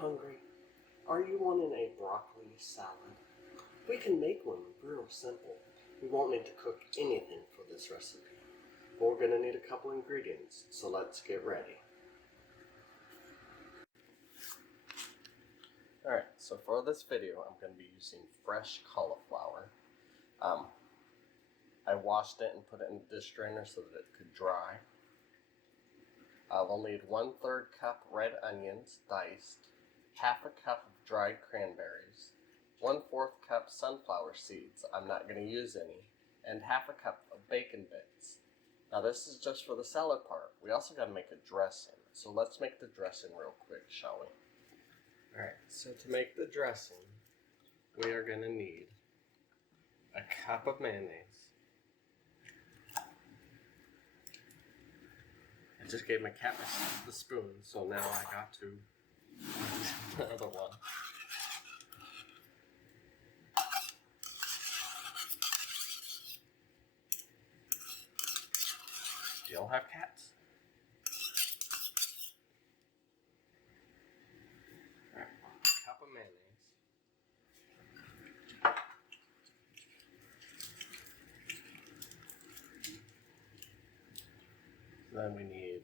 hungry? Are you wanting a broccoli salad? We can make one real simple. We won't need to cook anything for this recipe. But we're going to need a couple ingredients, so let's get ready. Alright, so for this video I'm going to be using fresh cauliflower. I washed it and put it in the dish drainer so that it could dry. We'll need 1/3 cup red onions diced, half a cup of dried cranberries, 1/4 cup sunflower seeds, I'm not going to use any, and half a cup of bacon bits. Now this is just for the salad part. We also got to make a dressing, so let's make the dressing real quick, shall we? Alright, so to make the dressing, we are going to need a cup of mayonnaise. I just gave my cat the spoon, so now I got to use the other one. Still have cats. Alright, a cup of mayonnaise. Then we need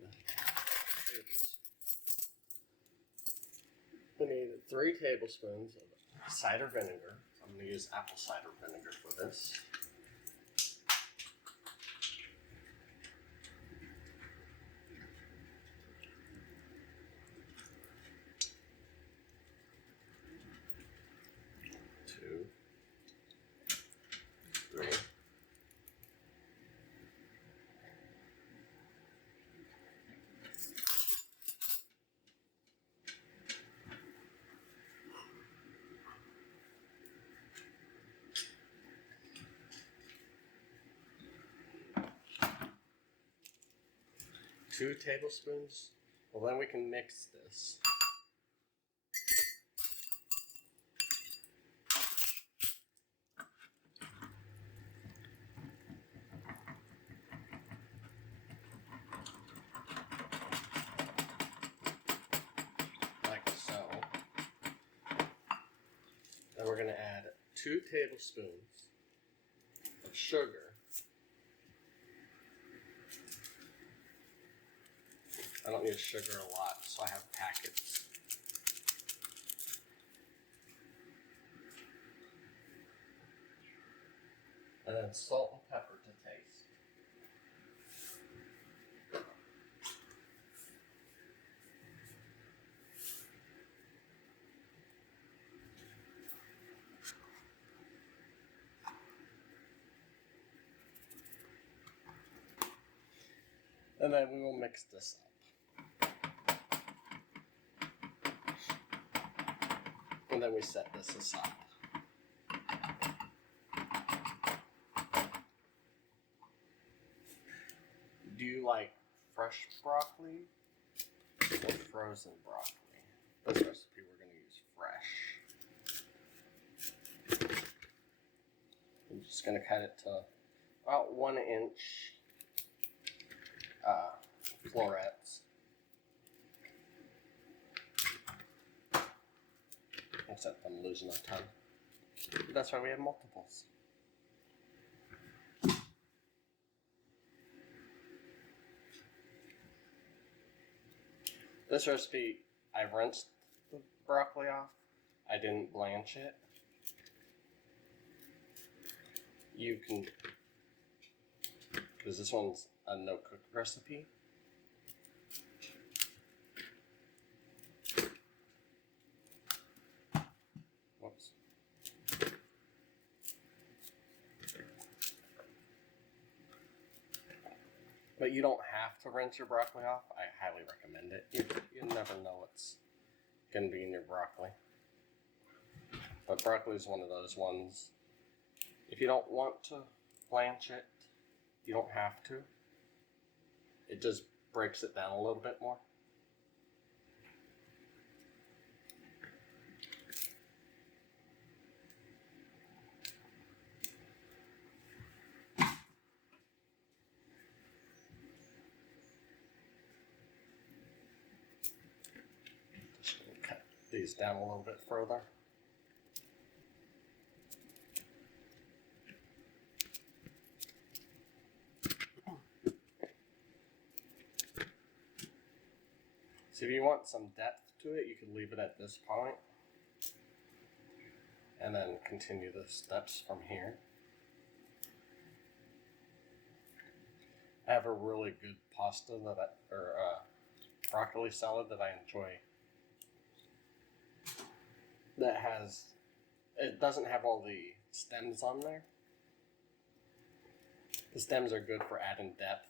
3 tablespoons of cider vinegar. I'm going to use apple cider vinegar for this. Two, 3. Two tablespoons. Well, then we can mix this. Like so. Then we're going to add 2 tablespoons of sugar. I don't use sugar a lot, so I have packets. And then salt and pepper to taste. And then we will mix this up. And then we set this aside. Do you like fresh broccoli or frozen broccoli? This recipe we're going to use fresh. I'm just going to cut it to about 1 inch florets. Except I'm losing a ton. That's why we have multiples. This recipe, I rinsed the broccoli off. I didn't blanch it. You can, because this one's a no-cook recipe. Whoops. But you don't have to rinse your broccoli off. I highly recommend it. You never know what's going to be in your broccoli. But broccoli is one of those ones, if you don't want to blanch it, you don't have to. It just breaks it down a little bit more. Just going to cut the these down a little bit further. So if you want some depth to it, you can leave it at this point and then continue the steps from here. I have a really good pasta broccoli salad that I enjoy. It doesn't have all the stems on there. The stems are good for adding depth.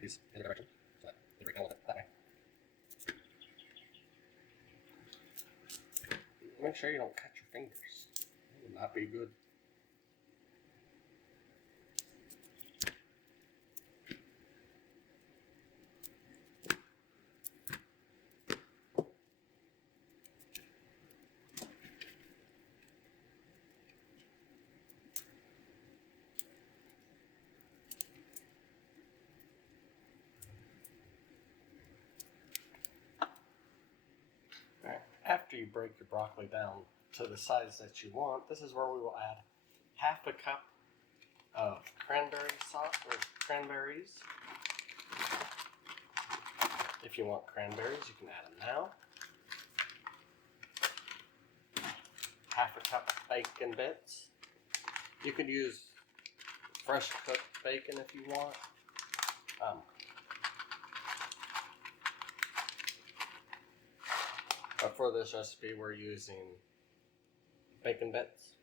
These in the direction, so they break down a little bit that way. Make sure you don't cut your fingers. It would not be good. After you break your broccoli down to the size that you want, this is where we will add half a cup of cranberry sauce or cranberries. If you want cranberries, you can add them now. Half a cup of bacon bits. You could use fresh cooked bacon if you want. But for this recipe, we're using bacon bits.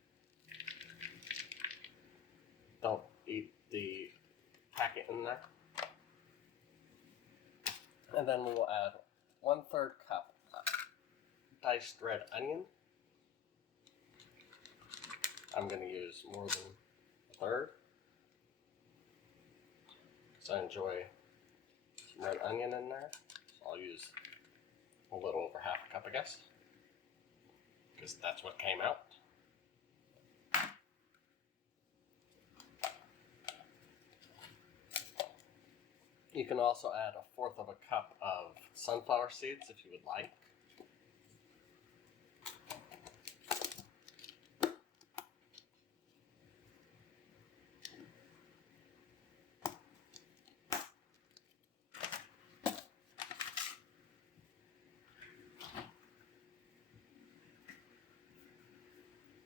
Don't eat the packet in there. And then we will add 1/3 cup of diced red onion. I'm going to use more than a third, because I enjoy some red onion in there. So I'll use a little over half a cup, I guess, because that's what came out. You can also add 1/4 of a cup of sunflower seeds if you would like.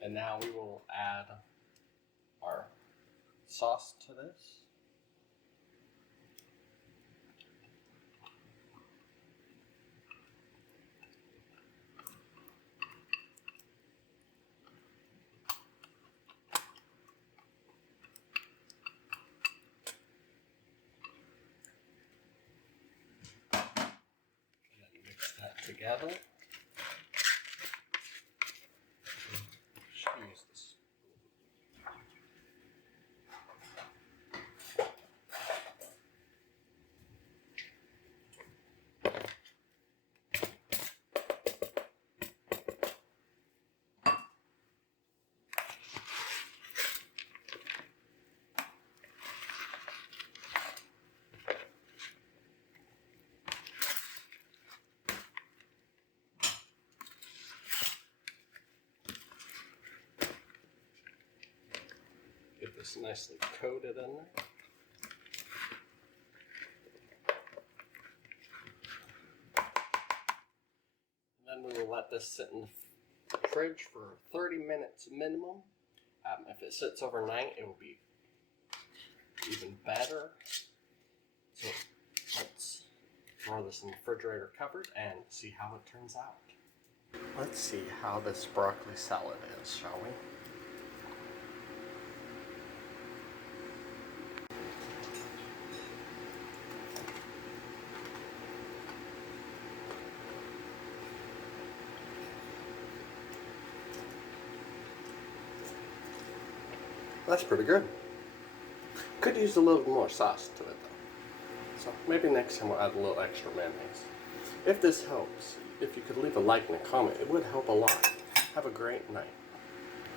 And now we will add our sauce to this. And mix that together. Use this. Get this nicely coated in there. And then we will let this sit in the fridge for 30 minutes minimum. If it sits overnight, it will be even better. So let's throw this in the refrigerator cupboard and see how it turns out. Let's see how this broccoli salad is, shall we? That's pretty good. Could use a little more sauce to it though. So maybe next time we'll add a little extra mayonnaise. If this helps, if you could leave a like and a comment, it would help a lot. Have a great night.